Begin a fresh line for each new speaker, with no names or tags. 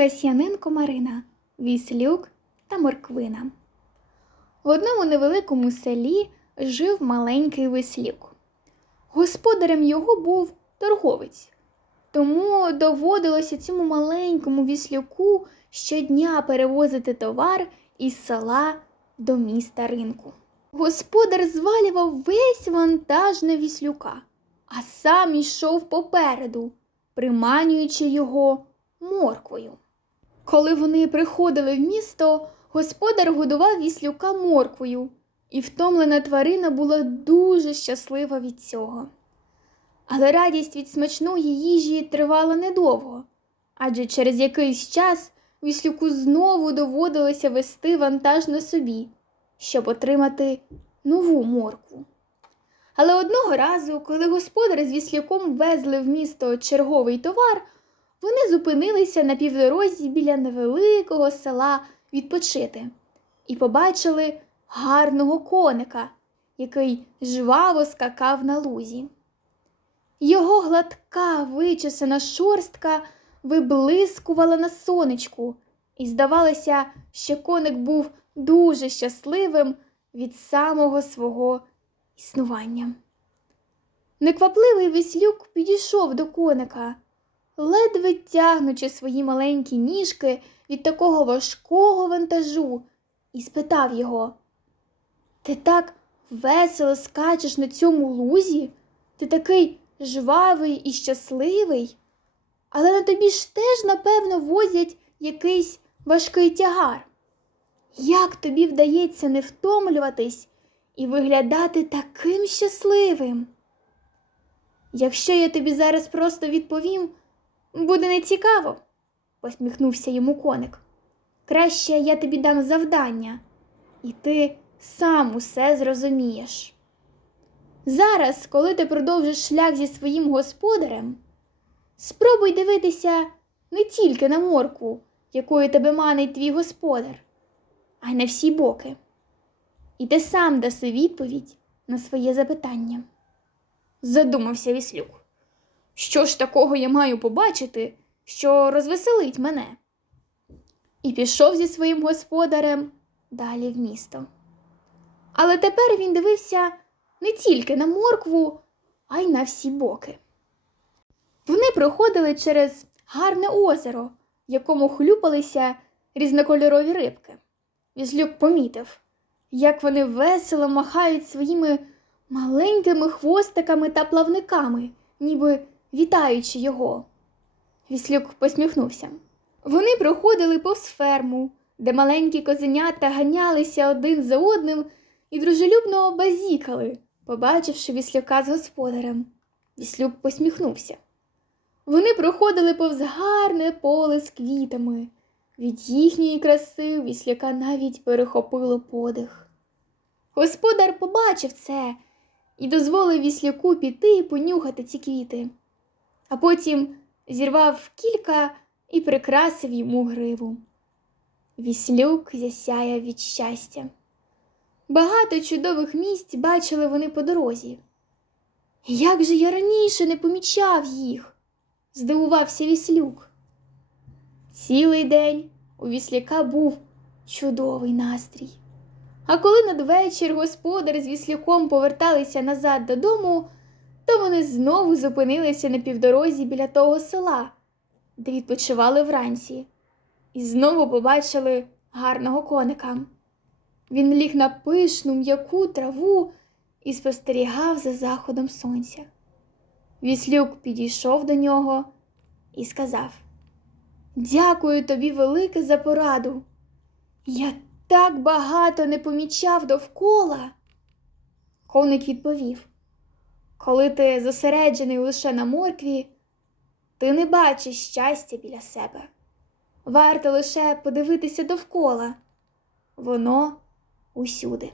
Касьяненко Марина, Віслюк та Морквина. В одному невеликому селі жив маленький вислюк. Господарем його був торговець, тому доводилося цьому маленькому віслюку щодня перевозити товар із села до міста ринку. Господар звалював весь вантаж на віслюка, а сам ішов попереду, приманюючи його морквою. Коли вони приходили в місто, господар годував віслюка морквою, і втомлена тварина була дуже щаслива від цього. Але радість від смачної їжі тривала недовго, адже через якийсь час віслюку знову доводилося вести вантаж на собі, щоб отримати нову моркву. Але одного разу, коли господар з віслюком везли в місто черговий товар, вони зупинилися на півдорозі біля невеликого села відпочити і побачили гарного коника, який жваво скакав на лузі. Його гладка вичесана шорстка виблискувала на сонечку, і здавалося, що коник був дуже щасливим від самого свого існування. Неквапливий віслюк підійшов до коника, ледве тягнучи свої маленькі ніжки від такого важкого вантажу, і спитав його: Ти так весело скачеш на цьому лузі? Ти такий жвавий і щасливий, але на тобі ж теж, напевно, возять якийсь важкий тягар. Як тобі вдається не втомлюватись і виглядати таким щасливим? Якщо я тобі зараз просто відповім, буде нецікаво, посміхнувся йому коник. Краще я тобі дам завдання, і ти сам усе зрозумієш. Зараз, коли ти продовжиш шлях зі своїм господарем, спробуй дивитися не тільки на морку, якою тебе манить твій господар, а й на всі боки. І ти сам даси відповідь на своє запитання. Задумався віслюк. Що ж такого я маю побачити, що розвеселить мене? І пішов зі своїм господарем далі в місто. Але тепер він дивився не тільки на моркву, а й на всі боки. Вони проходили через гарне озеро, в якому хлюпалися різнокольорові рибки. Візлюк помітив, як вони весело махають своїми маленькими хвостиками та плавниками, ніби вітаючи його. Віслюк посміхнувся. Вони проходили повз ферму, де маленькі козенята ганялися один за одним і дружелюбно базікали, побачивши віслюка з господарем. Віслюк посміхнувся. Вони проходили повз гарне поле з квітами. Від їхньої краси вісляка навіть перехопило подих. Господар побачив це і дозволив вісляку піти і понюхати ці квіти, а потім зірвав кілька і прикрасив йому гриву. Віслюк засяяв від щастя. Багато чудових місць бачили вони по дорозі. Як же я раніше не помічав їх? здивувався віслюк. Цілий день у вісляка був чудовий настрій. А коли надвечір господар з віслюком поверталися назад додому, то вони знову зупинилися на півдорозі біля того села, де відпочивали вранці, і знову побачили гарного коника. Він ліг на пишну м'яку траву і спостерігав за заходом сонця. Віслюк підійшов до нього і сказав: Дякую тобі велике за пораду. Я так багато не помічав довкола. Коник відповів: Коли ти зосереджений лише на моркві, ти не бачиш щастя біля себе. Варто лише подивитися довкола. Воно усюди.